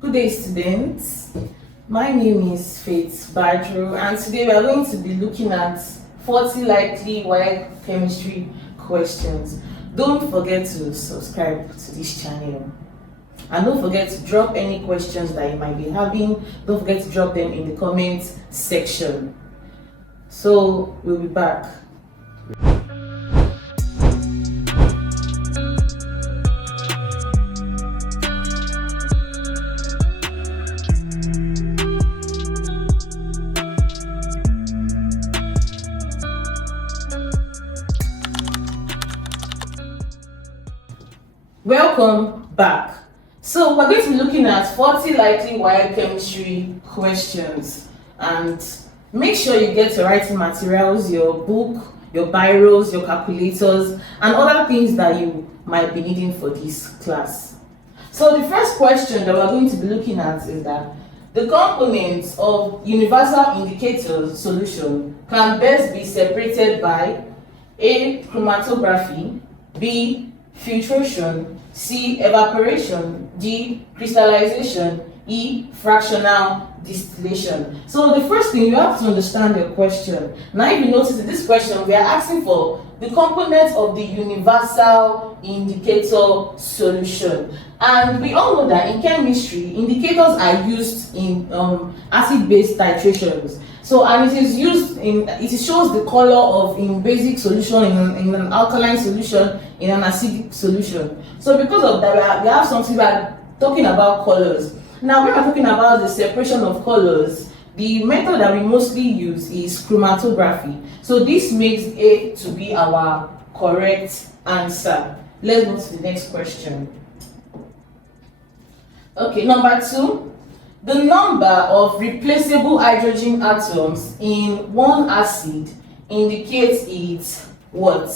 Good day, students. My name is Faith Badru, and today we are going to be looking at 40 likely WAEC chemistry questions. Don't forget to subscribe to this channel, and don't forget to drop any questions that you might be having. Don't forget to drop them in the comment section. So we'll be back. Welcome back. So we're going to be looking at 40 likely WAEC chemistry questions, and make sure you get your writing materials, your book, your biros, your calculators, and other things that you might be needing for this class. So the first question that we're going to be looking at is that the components of universal indicator solution can best be separated by A. Chromatography, B. Filtration, C. Evaporation, D. Crystallization, E. Fractional distillation. So the first thing, you have to understand your question. Now if you notice in this question, we are asking for the components of the universal indicator solution. And we all know that in chemistry, indicators are used in acid-base titrations. So, and it is used in, it shows the color of in basic solution, in an alkaline solution, in an acidic solution. So because of that, we have something we are talking about colors. Now when we're talking about the separation of colors, the method that we mostly use is chromatography. So this makes A to be our correct answer. Let's go to the next question. Okay, number 2. The number of replaceable hydrogen atoms in one acid indicates its what?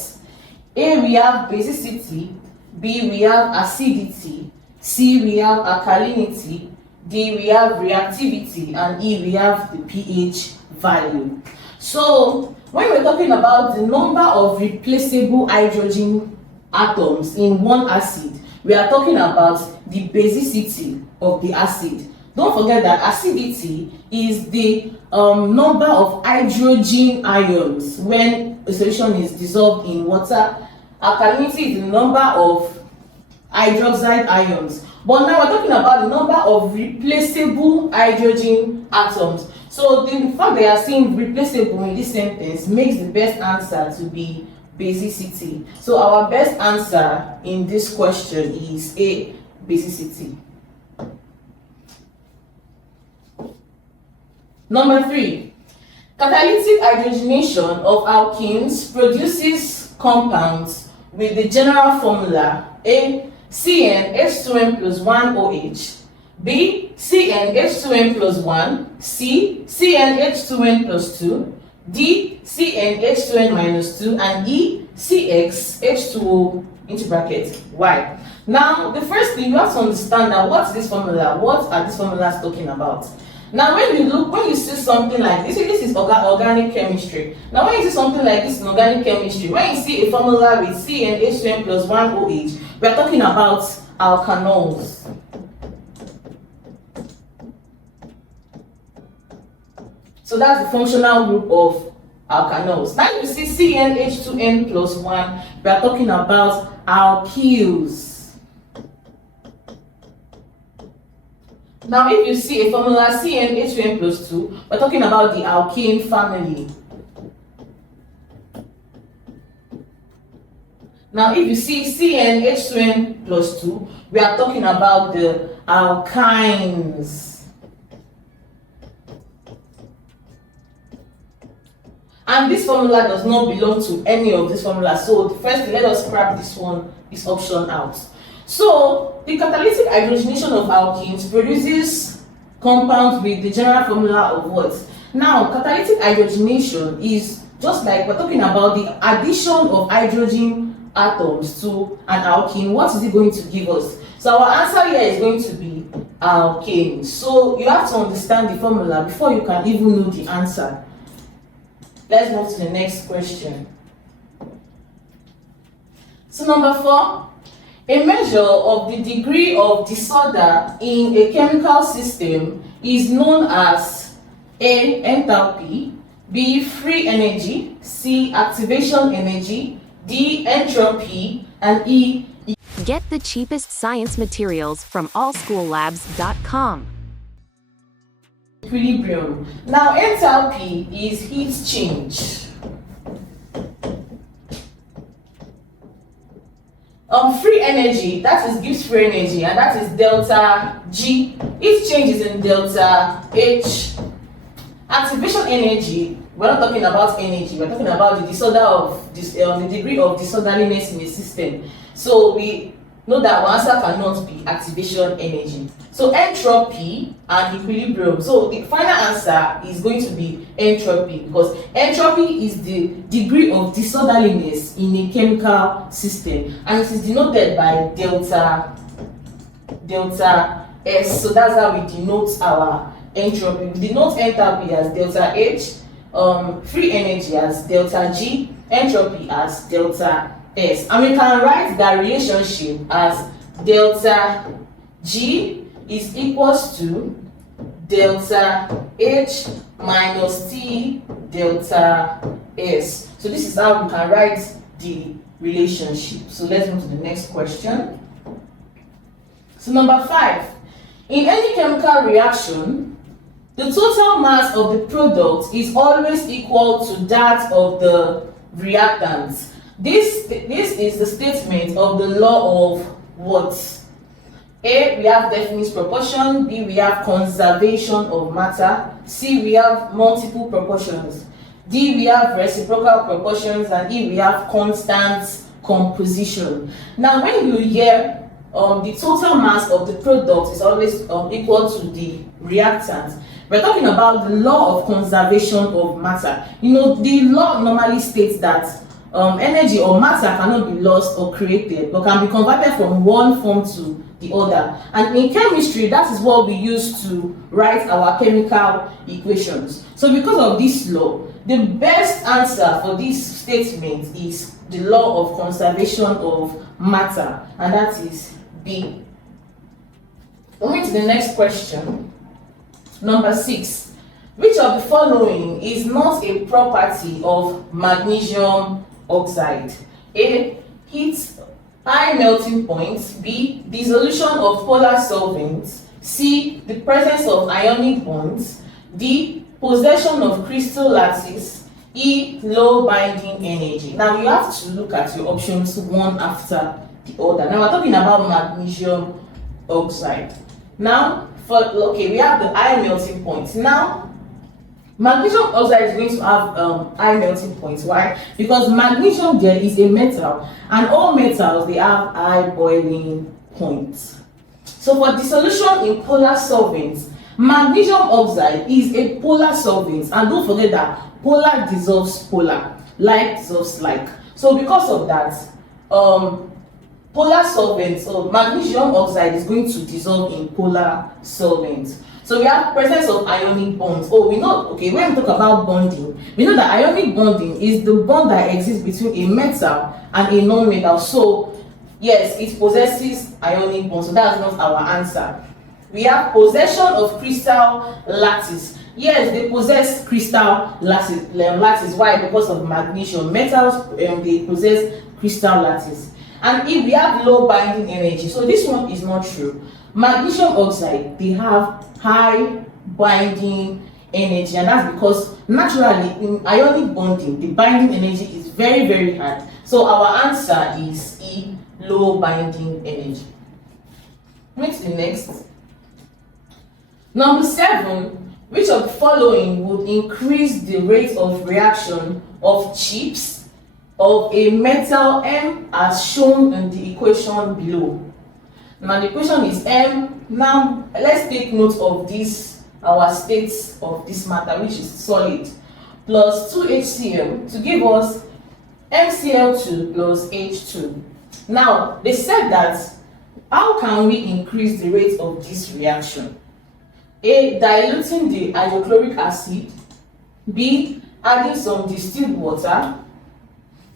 A, we have basicity, B, we have acidity, C, we have alkalinity, D, we have reactivity, and E, we have the pH value. So when we're talking about the number of replaceable hydrogen atoms in one acid, we are talking about the basicity of the acid. Don't forget that acidity is the number of hydrogen ions when a solution is dissolved in water. Alkalinity is the number of hydroxide ions. But now we're talking about the number of replaceable hydrogen atoms. So the fact they are saying replaceable in this sentence makes the best answer to be basicity. So our best answer in this question is A, basicity. Number 3, catalytic hydrogenation of alkenes produces compounds with the general formula A. CnH2n plus 1 OH, B. CnH2n plus 1, C. CnH2n plus 2, D. CnH2n minus 2, and E. CxH2O into brackets Y. Now, the first thing you have to understand that what's this formula? What are these formulas talking about? Now, when you see something like this is organic chemistry. Now, when you see something like this in organic chemistry, when you see a formula with CnH2n plus 1 OH, we are talking about alkanols. So that's the functional group of alkanols. Now, if you see CnH2n plus 1, we are talking about alkyls. Now, if you see a formula CnH2n plus 2, we're talking about the alkane family. Now, if you see CnH2n plus 2, we are talking about the alkynes. And this formula does not belong to any of these formulas. So, first, let us scrap this option out. So, the catalytic hydrogenation of alkenes produces compounds with the general formula of what? Now, catalytic hydrogenation is just like we're talking about the addition of hydrogen atoms to an alkene. What is it going to give us? So, our answer here is going to be alkane. So, you have to understand the formula before you can even know the answer. Let's move to the next question. So, number 4. A measure of the degree of disorder in a chemical system is known as A. Enthalpy, B. Free energy, C. Activation energy, D. Entropy, and E. Get the cheapest science materials from allschoollabs.com. Equilibrium. Now, enthalpy is heat change. Free energy, that is gives free energy, and that is delta G. Heat change is in delta H. Activation energy, we're not talking about energy, we're talking about the disorder of this, the degree of disorderliness in a system. So we know that our answer cannot be activation energy. So entropy and equilibrium. So the final answer is going to be entropy, because entropy is the degree of disorderliness in a chemical system, and it is denoted by delta S. So that's how we denote our entropy. We denote enthalpy as delta H, free energy as delta G, entropy as delta S. And we can write that relationship as delta G is equals to delta H minus T delta S. So this is how we can write the relationship. So let's move to the next question. So number 5. In any chemical reaction, the total mass of the product is always equal to that of the reactant. This is the statement of the law of what? A, we have definite proportion, B, we have conservation of matter, C, we have multiple proportions, D, we have reciprocal proportions, and E, we have constant composition. Now, when you hear the total mass of the product is always equal to the reactant, we're talking about the law of conservation of matter. You know, the law normally states that energy or matter cannot be lost or created, but can be converted from one form to the other. And in chemistry, that is what we use to write our chemical equations. So because of this law, the best answer for this statement is the law of conservation of matter, and that is B. Moving to the next question, number 6. Which of the following is not a property of magnesium oxide? A, heat, high melting point, B, dissolution of polar solvents, C, the presence of ionic bonds, D, possession of crystal lattice, E, low binding energy. Now you have to look at your options one after the other. Now we're talking about magnesium oxide. Now we have the high melting point. Now magnesium oxide is going to have high melting points. Why? Because magnesium there is a metal, and all metals, they have high boiling points. So for dissolution in polar solvents, magnesium oxide is a polar solvent, and don't forget that polar dissolves polar, like dissolves like. So because of that, polar solvents, so magnesium oxide is going to dissolve in polar solvents. So we have presence of ionic bonds. Oh, we know, okay, when we talk about bonding, we know that ionic bonding is the bond that exists between a metal and a non-metal. So yes, it possesses ionic bonds. So that's not our answer. We have possession of crystal lattice. Yes, they possess crystal lattice. Why? Because of magnesium. Metals, they possess crystal lattice. And if we have low binding energy, so this one is not true. Magnesium oxide, they have high binding energy, and that's because naturally in ionic bonding, the binding energy is very, very high. So our answer is E, low binding energy. Next, the next. Number 7, which of the following would increase the rate of reaction of chips of a metal M as shown in the equation below? Now the equation is M. Now let's take note of this, our states of this matter, which is solid, plus 2HCl to give us MCl2 plus H2. Now they said that how can we increase the rate of this reaction? A, diluting the hydrochloric acid, B, adding some distilled water,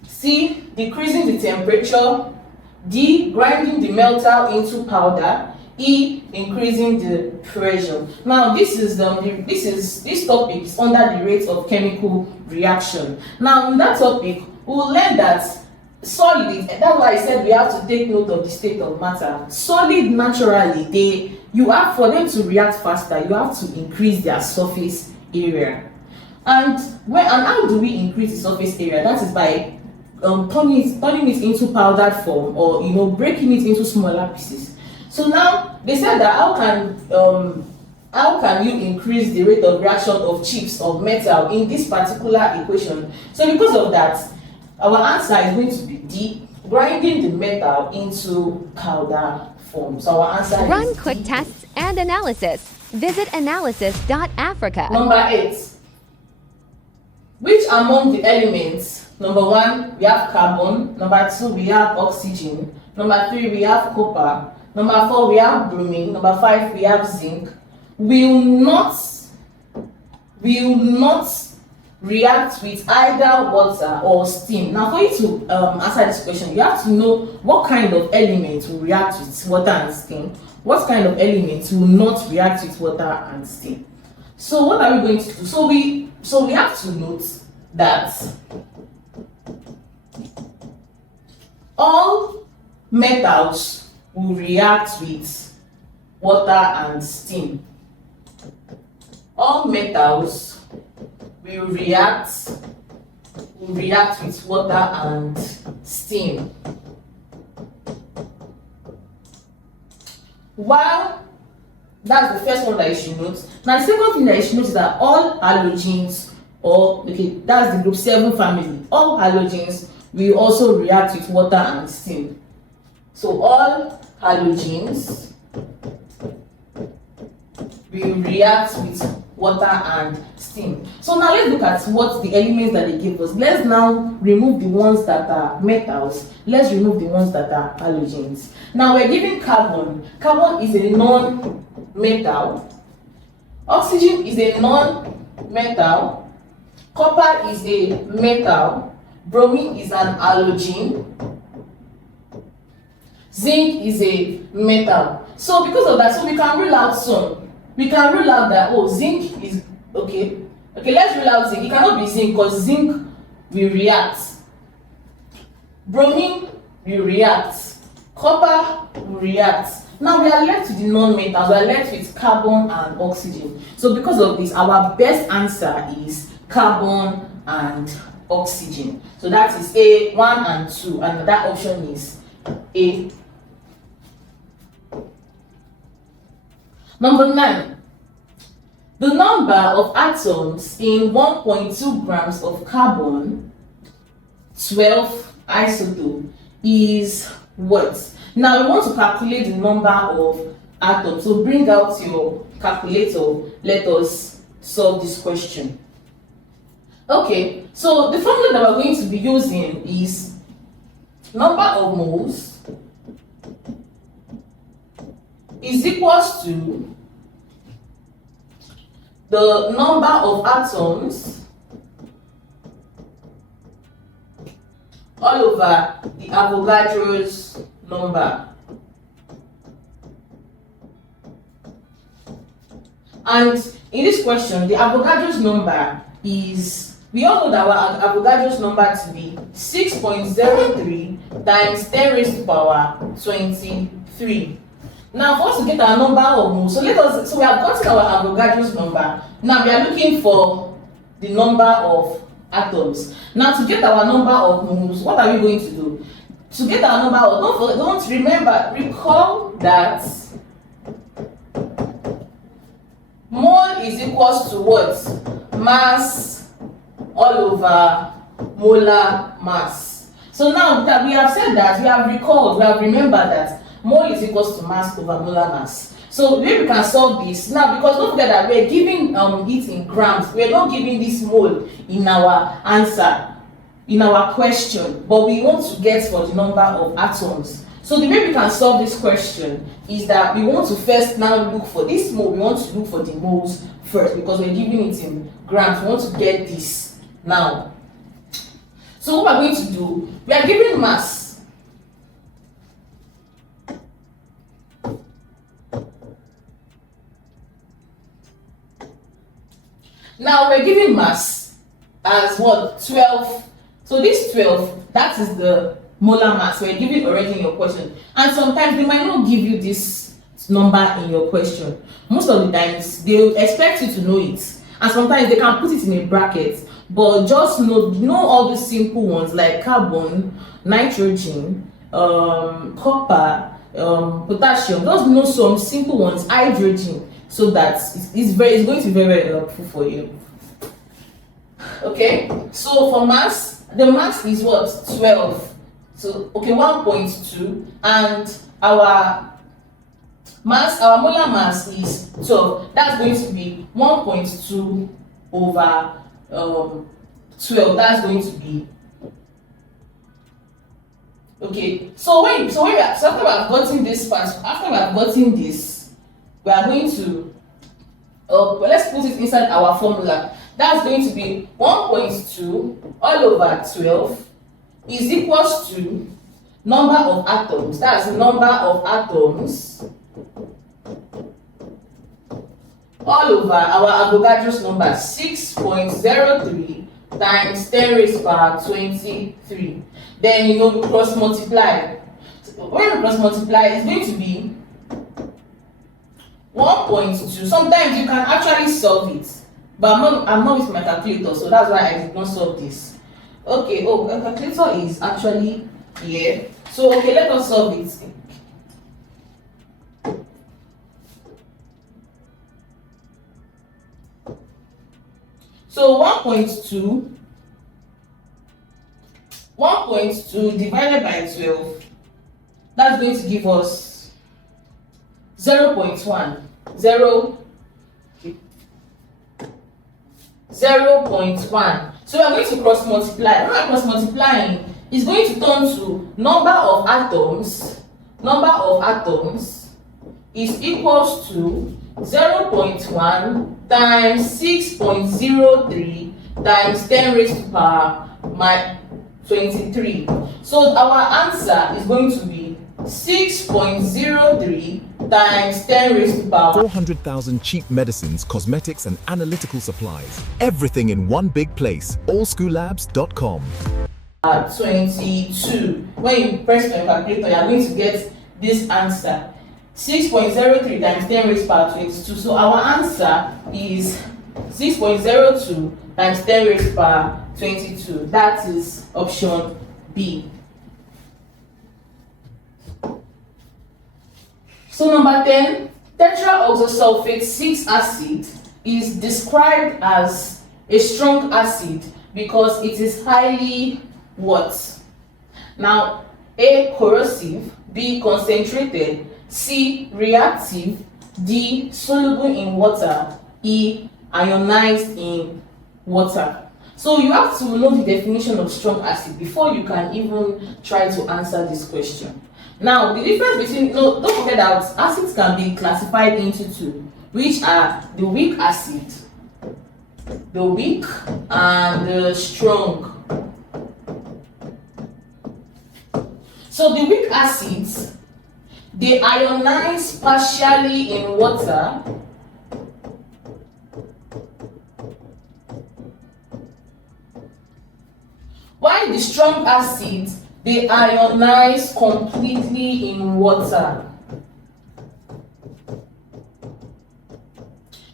C, decreasing the temperature, D, grinding the metal into powder. E, increasing the pressure. Now this topic is under the rate of chemical reaction. Now in that topic we'll learn that solid, that's why I said we have to take note of the state of matter. Solid, naturally, for them to react faster, you have to increase their surface area. And how do we increase the surface area? That is by turning it into powdered form, or breaking it into smaller pieces. So now they said that how can you increase the rate of reaction of chips of metal in this particular equation? So because of that, our answer is going to be D, grinding the metal into powder form. So our answer is Run D. quick tests and analysis. Visit analysis.africa. Number 8. Which among the elements? Number 1, we have carbon. Number 2, we have oxygen. Number 3, we have copper. Number 4, we have bromine. Number 5, we have zinc. Will not react with either water or steam. Now for you to answer this question, you have to know what kind of element will react with water and steam, what kind of element will not react with water and steam. So what are we going to do? So we have to note that all metals will react with water and steam. All metals will react with water and steam. While that's the first one that you should note. Now the second thing that you should note is that all halogens, that's the group 7 family, all halogens will also react with water and steam. So all halogens will react with water and steam. So now let's look at what the elements that they give us. Let's now remove the ones that are metals. Let's remove the ones that are halogens. Now we're given carbon. Carbon is a non-metal. Oxygen is a non-metal. Copper is a metal. Bromine is an halogen. Zinc is a metal. So because of that, so we can rule out some. We can rule out that zinc is okay. Let's rule out zinc. It cannot be zinc because zinc will react. Bromine will react. Copper will react. Now we are left with the non-metals. We are left with carbon and oxygen. So because of this, our best answer is carbon and oxygen. So that is A, 1 and 2, and that option is A. Number 9. The number of atoms in 1.2 grams of carbon 12 isotope is what? Now we want to calculate the number of atoms. So bring out your calculator. Let us solve this question. Okay, so the formula that we're going to be using is number of moles is equals to the number of atoms all over the Avogadro's number. And in this question, the Avogadro's number is, we all know that our Avogadro's number to be 6.03 times 10 raised to the power 23. Now for us to get our number of moles, so we have gotten our Avogadro's number. Now we are looking for the number of atoms. Now to get our number of moles, what are we going to do? To get our number of, recall that mole is equals to what? Mass all over molar mass. So now that we have said that, we have remembered that mole is equals to mass over molar mass. So maybe we can solve this now, because don't forget that we're giving it in grams. We're not giving this mole in our answer, in our question, but we want to get for the number of atoms. So the way we can solve this question is that we want to first now look for this mole. We want to look for the moles first because we're giving it in grams. We want to get this now. So what we're going to do, we are giving mass. Now we're given mass as what? 12. So this 12, that is the molar mass we're given already in your question. And sometimes they might not give you this number in your question. Most of the times they will expect you to know it, and sometimes they can put it in a bracket, but just know all the simple ones like carbon, nitrogen, copper, potassium. Just know some simple ones, hydrogen, so that it's going to be very, very helpful for you. Okay, so for mass, the mass is what? 12. So okay, 1.2, and our molar mass is 12. That's going to be 1.2 over 12. That's going to be okay. So after we have gotten this part, after we have gotten this, we are going to let's put it inside our formula. That's going to be 1.2 all over 12 is equals to number of atoms. That's the number of atoms all over our Avogadro's number, 6.03 times 10 raised power 23. Then we cross multiply. So when we cross multiply, it's going to be 1.2. Sometimes you can actually solve it, but I'm not with my calculator, so that's why I did not solve this. Okay, my calculator is actually here. So okay, let us solve it. So 1.2 divided by 12, that's going to give us 0.1. 0.1. So we are going to cross multiply. When we are cross multiplying, it's going to turn to number of atoms. Number of atoms is equals to 0.1 times 6.03 times 10 raised to power 23. So our answer is going to be 6.03 times 10 raised to power 400,000 cheap medicines, cosmetics, and analytical supplies. Everything in one big place. allschoollabs.com. 22. When you press your calculator, you are going to get this answer. 6.03 times 10 raised to power 22. So our answer is 6.02 times 10 raised to power 22. That is option B. So number 10, tetraoxosulfate 6 acid is described as a strong acid because it is highly what? Now, A, corrosive, B, concentrated, C, reactive, D, soluble in water, E, ionized in water. So you have to know the definition of strong acid before you can even try to answer this question. Now, the difference between, don't forget that acids can be classified into two, which are the weak acid, the weak and the strong. So the weak acids, they ionize partially in water while the strong acids, they ionize completely in water.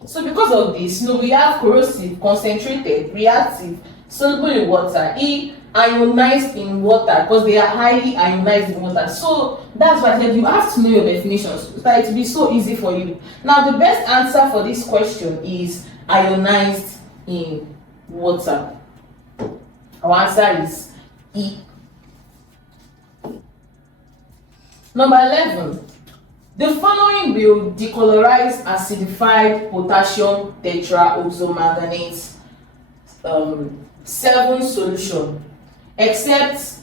So because of this, we have corrosive, concentrated, reactive, soluble in water, E, ionized in water, because they are highly ionized in water. So that's why I said you have to know your definitions so that it will be so easy for you. Now the best answer for this question is ionized in water. Our answer is E. Number 11. The following will decolorize acidified potassium tetraoxomanganate 7 solution, except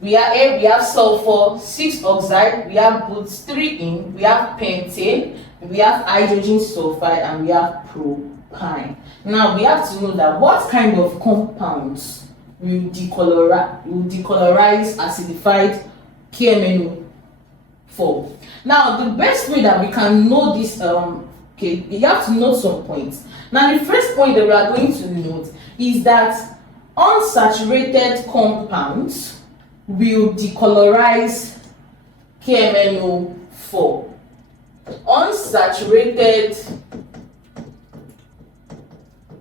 we have sulfur, 6 oxide, we have both 3 in, we have pentane, we have hydrogen sulfide, and we have propane. Now we have to know that what kind of compounds will decolorize acidified KMNO4. Now the best way that we can know this Okay, you have to note some points. Now, the first point that we are going to note is that unsaturated compounds will decolorize KMNO4. Unsaturated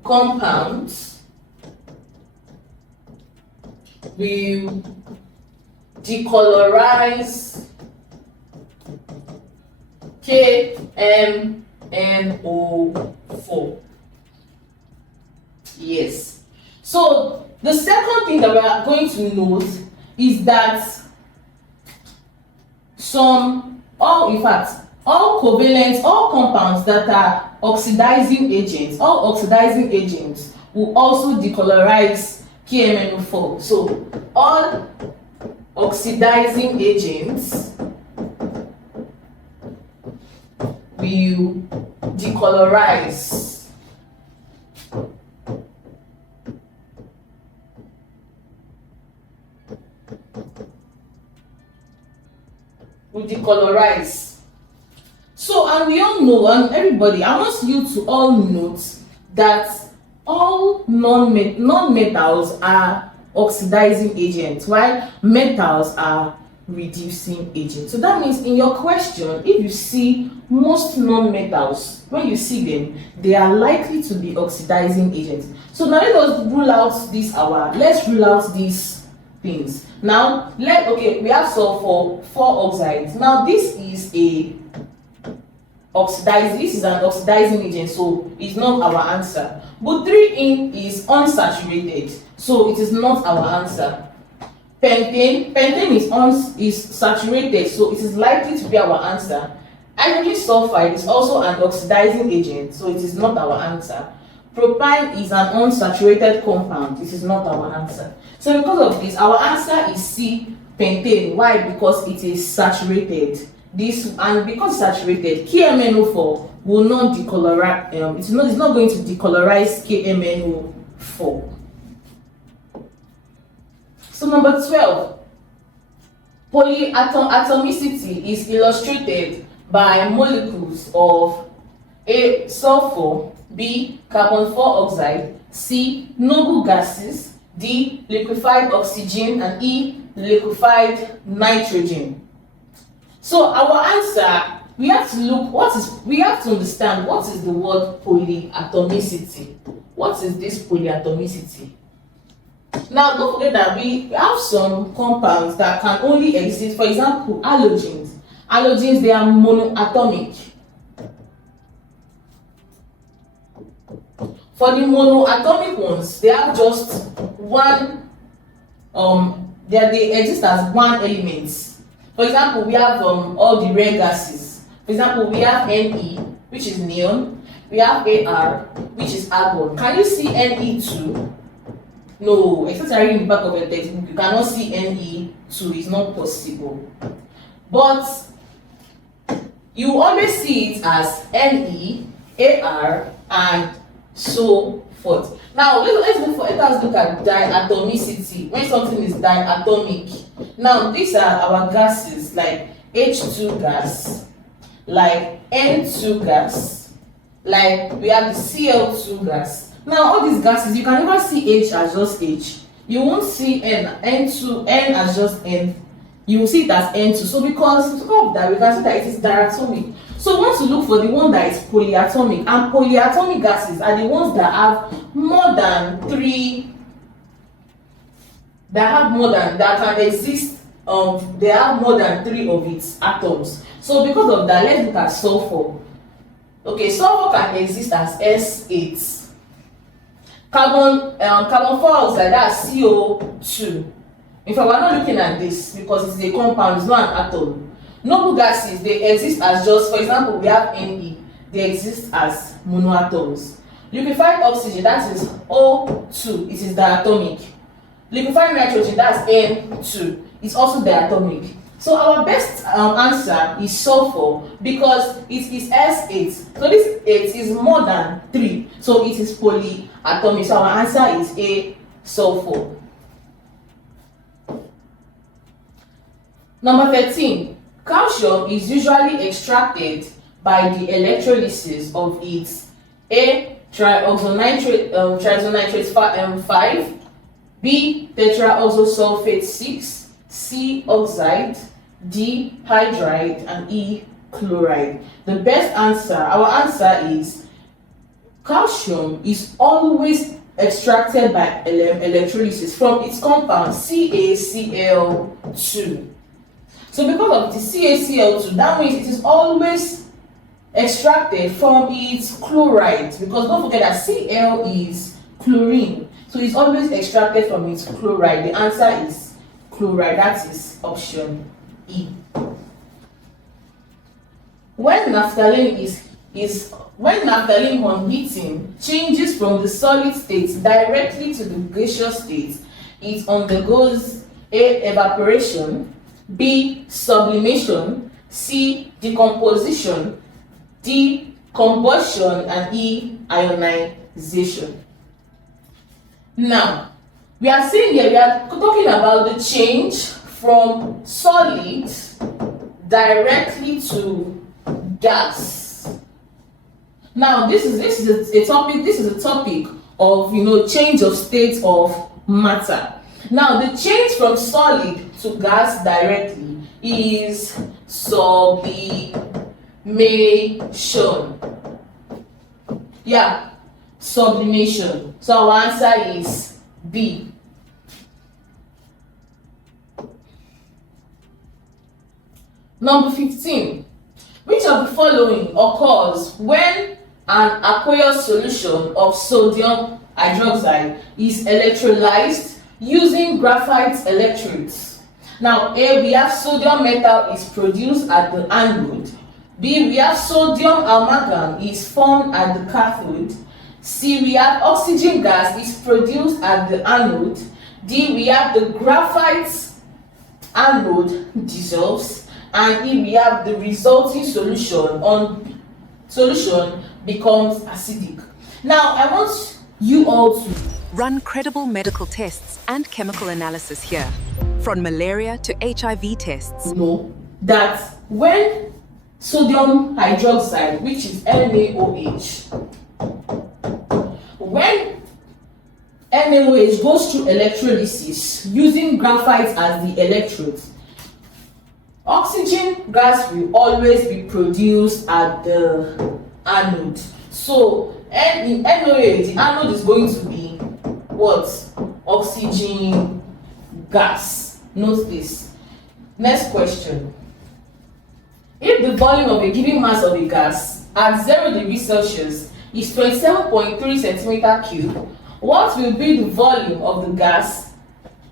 compounds will decolorize KMNO4. Yes. So the second thing that we are going to note is that all compounds that are oxidizing agents, will also decolorize KMNO4. So all oxidizing agents will decolorize So, and we all know, and everybody, I want you to all note that all non-metals are oxidizing agents, while metals are reducing agents. So that means in your question, if you see most non-metals, when you see them, they are likely to be oxidizing agents. So now let us rule out let's rule out these things. Now we have sulfur 4 oxides. Now this is an oxidizing agent, so it's not our answer. But 3-ene is unsaturated, so it is not our answer. Pentane is saturated, so it is likely to be our answer. Hydrogen sulfide is also an oxidizing agent, so it is not our answer. Propane is an unsaturated compound, it is not our answer. So because of this, our answer is C, pentane. Why? Because it is saturated. And because saturated, KMNO4 will not decolorize. It's not going to decolorize KMNO4. So number 12, polyatomicity is illustrated by molecules of A, sulfur, B, carbon 4 oxide, C, noble gases, D, liquefied oxygen, and E, liquefied nitrogen. So our answer, we have to understand what is the word polyatomicity. What is this polyatomicity? Now don't forget that we have some compounds that can only exist. For example, halogens. Halogens, they are monoatomic. For the monoatomic ones, they have just one, they exist as one element. For example, we have all the rare gases. For example, we have Ne, which is neon. We have Ar, which is argon. Can you see Ne2? No, except I read in the back of your textbook, you cannot see Ne2. It's not possible. But you always see it as Ne, Ar, and so forth. Now let's look at diatomicity. When something is diatomic. Now these are our gases, like H2 gas, like N2 gas, like we have the Cl2 gas. Now all these gases, you can never see H as just H. You won't see N as just N. You will see it as N2. So because of that, we can see that it is diatomic. So we want to look for the one that is polyatomic, and polyatomic gases are the ones that have more than 3, they have more than three of its atoms. So because of that, let's look at sulfur. Okay, sulfur can exist as S8. Carbon 4 oxide, that's CO2. In fact, we're not looking at this because it's a compound, it's not an atom. Noble gases, they exist as just, for example, we have Ne, they exist as monoatoms. Liquefied oxygen, that is O2, it is diatomic. Liquefied nitrogen, that's N2, it's also diatomic. So our best answer is sulfur because it is S8. So this 8 is more than 3, so it is polyatomic. So our answer is A, sulfur. Number 13. Calcium is usually extracted by the electrolysis of its A. Triisonitrate 5, B. Tetraoxosulfate 6, C. Oxide, D. Hydride, and E. Chloride. The best answer, our answer is calcium is always extracted by electrolysis from its compound CaCl2. So because of the CaCl2, that means it is always extracted from its chloride, because don't forget that Cl is chlorine, so it's always extracted from its chloride. The answer is chloride. That is option E. When naphthalene on heating changes from the solid state directly to the gaseous state, it undergoes A. Evaporation, B. Sublimation, C. Decomposition, D. Combustion, and E. Ionization. Now, we are saying here, we are talking about the change from solid directly to gas. Now, this is a topic of change of state of matter. Now, the change from solid to gas directly is sublimation. Yeah, sublimation. So our answer is B. Number 15. Which of the following occurs when an aqueous solution of sodium hydroxide is electrolyzed using graphite electrodes? Now, A, we have sodium metal is produced at the anode. B, we have sodium amalgam is formed at the cathode. C, we have oxygen gas is produced at the anode. D, we have the graphite anode dissolves. And if we have the resulting solution becomes acidic. Now, I want you all to run credible medical tests and chemical analysis here, from malaria to HIV tests. Know that when sodium hydroxide, which is NaOH, when NaOH goes through electrolysis using graphite as the electrodes, oxygen gas will always be produced at the anode. So in NaOH, the anode is going to be what? Oxygen gas. Note this. Next question. If the volume of a given mass of a gas at 0 degrees Celsius is 27.3 centimeter cube, what will be the volume of the gas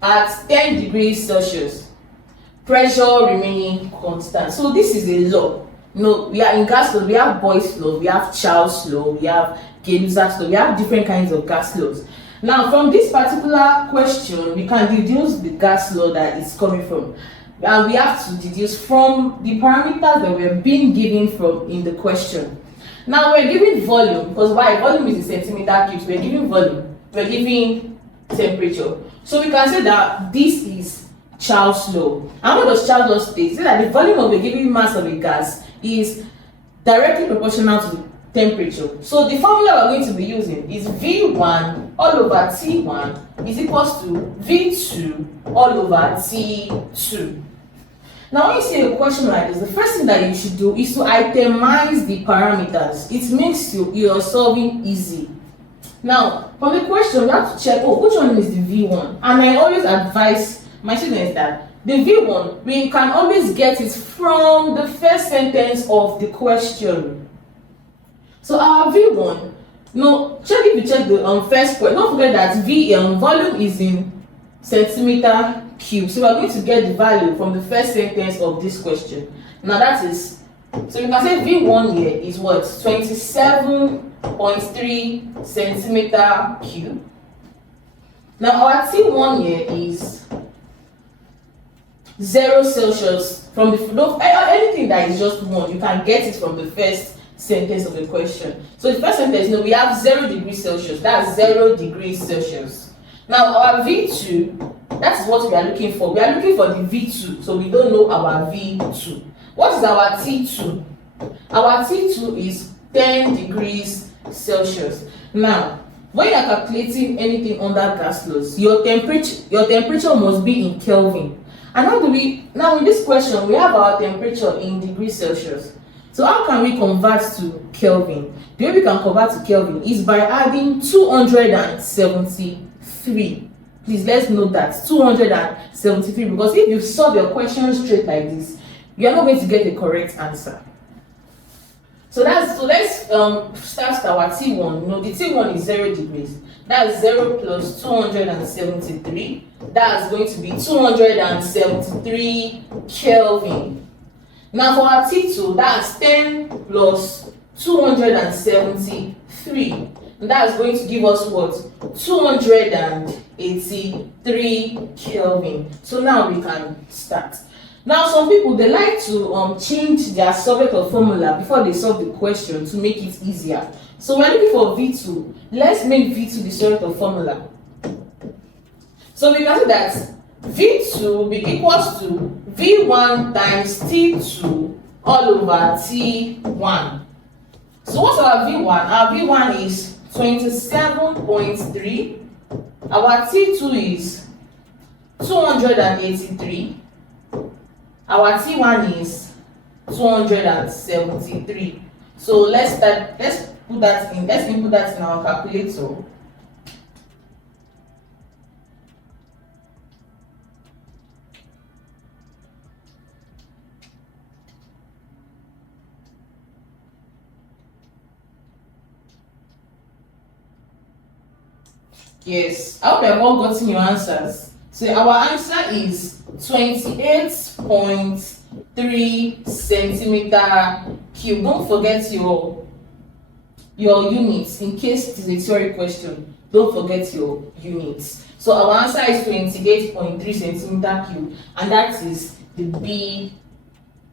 at 10 degrees Celsius? Pressure remaining constant. So this is a law. We are in gas law. We have Boyle's law, we have Charles' law, we have Gay-Lussac's law. We have different kinds of gas laws. Now, from this particular question, we can deduce the gas law that it's coming from, and we have to deduce from the parameters that were being given from in the question. Now, we're giving volume, because why? Volume is in centimeter cubes. We're giving volume, we're giving temperature. So we can say that this is Charles' law. And what does Charles' law state? Say that the volume of a given mass of a gas is directly proportional to the temperature. So the formula we're going to be using is V1 all over T1 is equals to V2 all over T2. Now, when you see a question like this, the first thing that you should do is to itemize the parameters. It makes your solving easy. Now, from the question, we have to check, which one is the V1? And I always advise my students that the V1, we can always get it from the first sentence of the question. So our V1, check if you check the first question. Don't forget that volume is in centimeter cube. So we are going to get the value from the first sentence of this question. Now that is, so we can say V1 here is what? 27.3 centimeter cube. Now our T1 here is 0 Celsius. From the anything that is just 1, you can get it from the first sentence of the question. So the first sentence, we have 0 degrees Celsius. That's 0 degrees Celsius. Now our V2, that is what we are looking for. We are looking for the V2, so we don't know our V2. What is our T2? Our T2 is 10 degrees Celsius. Now, when you are calculating anything under gas laws, your temperature must be in Kelvin. And how do we, now in this question, we have our temperature in degrees Celsius. So how can we convert to Kelvin? The way we can convert to Kelvin is by adding 273. Please, let's note that 273, because if you solve your question straight like this, you are not going to get a correct answer. So let's start with our T1. The T1 is 0 degrees. That's 0 plus 273. That's going to be 273 Kelvin. Now for our T2, that's 10 plus 273. And that's going to give us what? 283 Kelvin. So now we can start. Now some people, they like to change their surrogate or formula before they solve the question to make it easier. So we're looking for V2. Let's make V2 the surrogate or formula. So we can see that V2 will be equals to V1 times T2 all over T1. So what's our V1? Our V1 is 27.3. Our T2 is 283. Our T1 is 273. So let's input that in our calculator. Yes, I hope you have all gotten your answers. So our answer is 28.3 centimeter cube. Don't forget your units in case it is a theory question. Don't forget your units. So our answer is 28.3 centimeter cube, and that is the B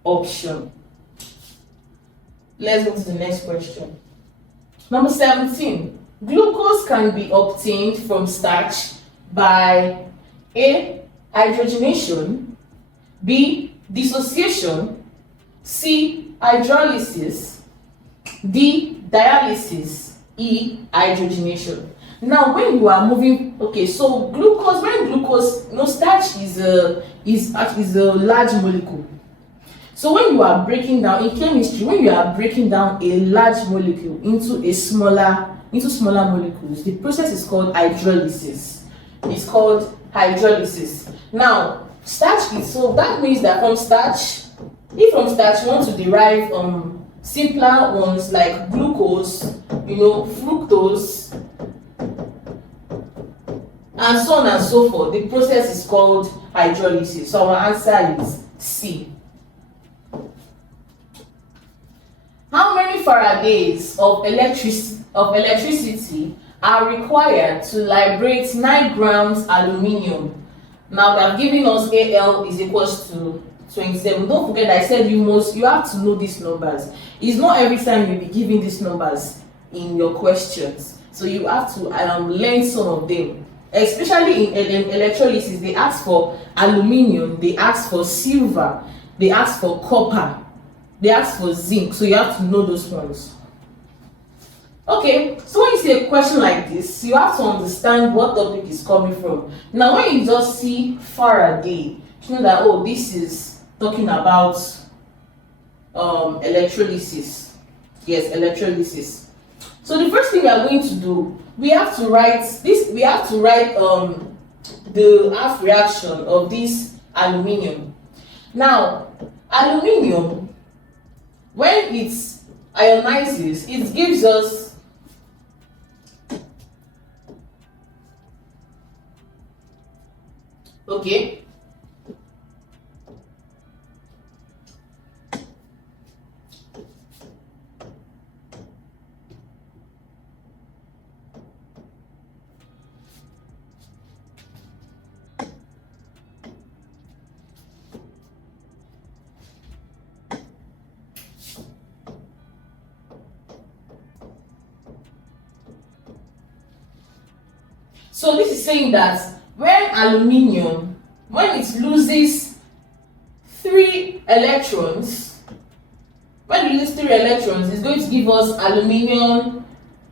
option. Let's go to the next question. Number 17. Glucose can be obtained from starch by A. Hydrogenation, B. Dissociation, C. Hydrolysis, D. Dialysis, E. Hydrogenation. Now when you are moving, so glucose, starch is a large molecule. So when you are breaking down in chemistry, when you are breaking down a large molecule into smaller molecules, the process is called hydrolysis. It's called hydrolysis. Now, starch is, so that means that from starch you want to derive simpler ones like glucose, fructose, and so on and so forth. The process is called hydrolysis. So our answer is C. How many faradays of electricity are required to liberate 9 grams aluminium? Now they have given us Al is equals to 27. Don't forget I said you have to know these numbers. It's not every time you'll be giving these numbers in your questions. So you have to learn some of them. Especially in electrolysis, they ask for aluminium, they ask for silver, they ask for copper, they ask for zinc. So you have to know those ones. Okay, so when you see a question like this, you have to understand what topic is coming from. Now when you just see Faraday, you know that, oh, this is talking about electrolysis. Yes, electrolysis. So the first thing we are going to do, we have to write the half reaction of this aluminium. Now aluminium, when it ionizes, it gives us okay. So this is saying that when aluminium, when it loses 3 electrons, When we use 3 electrons, it's going to give us aluminium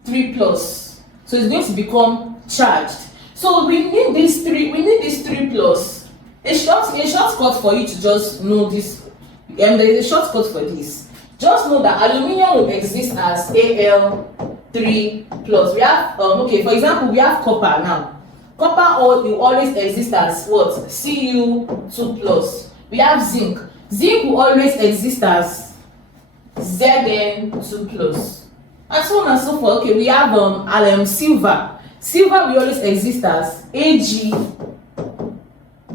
3 plus. So it's going to become charged. So we need these 3 plus. A shortcut for you to just know this. There is a shortcut for this. Just know that aluminium will exist as Al3 plus. We have okay, for example, we have copper now. Copper will always exist as what? Cu2 plus. We have zinc. Zinc will always exist as Zn2 plus. And so on and so forth. Okay, we have silver. Silver will always exist as Ag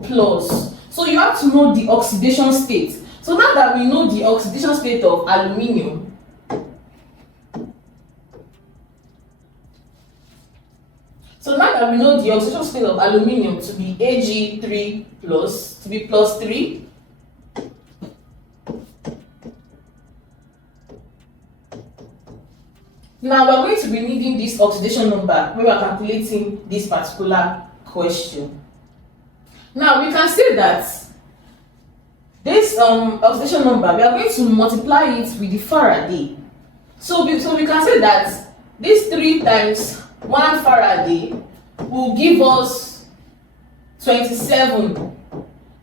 plus. So you have to know the oxidation state. So now that we know the oxidation state of aluminium, to be Ag3 plus, to be plus 3, now we're going to be needing this oxidation number when we're calculating this particular question. Now we can say that this oxidation number, we are going to multiply it with the Faraday. So we can say that this 3 times 1 Faraday will give us 27.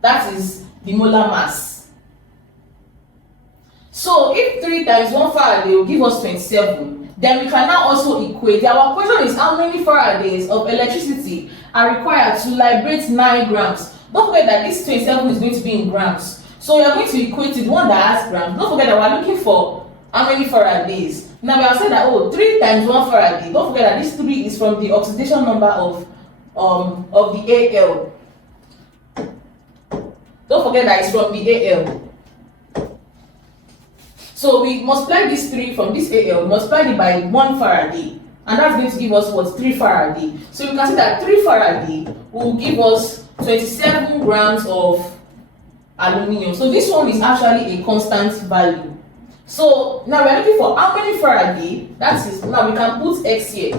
That is the molar mass. So if 3 times 1 Faraday will give us 27, then we can now also equate. Our question is how many Faradays of electricity are required to liberate 9 grams. Don't forget that this 27 is going to be in grams. So we are going to equate it, the one that has grams. Don't forget that we are looking for how many Faradays. Now we have said that 3 times 1 Faraday. Don't forget that this 3 is from the oxidation number of the Al. Don't forget that it's from the Al. So we multiply this 3 from this Al, multiply it by 1 Faraday, and that's going to give us what? 3 Faraday. So you can see that 3 Faraday will give us 27 grams of aluminium. So this one is actually a constant value. So now we are looking for how many Faraday. That is, now we can put X here.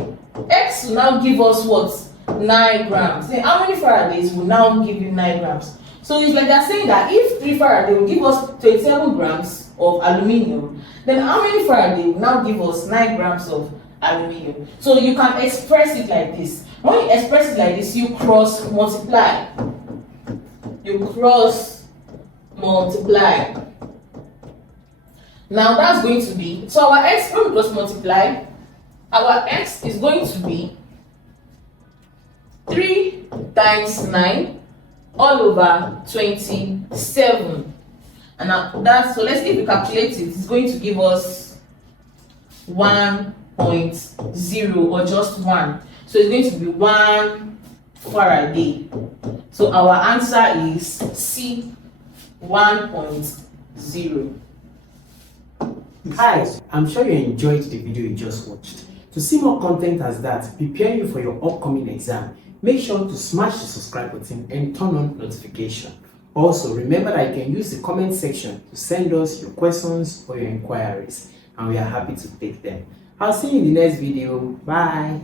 X will now give us what? 9 grams. Then how many Faradays will now give you 9 grams? So it's like they're saying that if 3 Faraday will give us 27 grams of aluminium, then how many Faraday will now give us 9 grams of aluminium? So you can express it like this. When you express it like this, you cross multiply. Now that's going to be, so our X, when we cross multiply, our X is going to be 3 times 9 all over 27. And now that's, so let's, if we calculate it, it's going to give us 1.0 or just 1. So it's going to be 1 Faraday. So our answer is C, 1.0. Hi, I'm sure you enjoyed the video you just watched. To see more content as that, preparing you for your upcoming exam, make sure to smash the subscribe button and turn on notification. Also, remember that you can use the comment section to send us your questions or your inquiries, and we are happy to take them. I'll see you in the next video. Bye.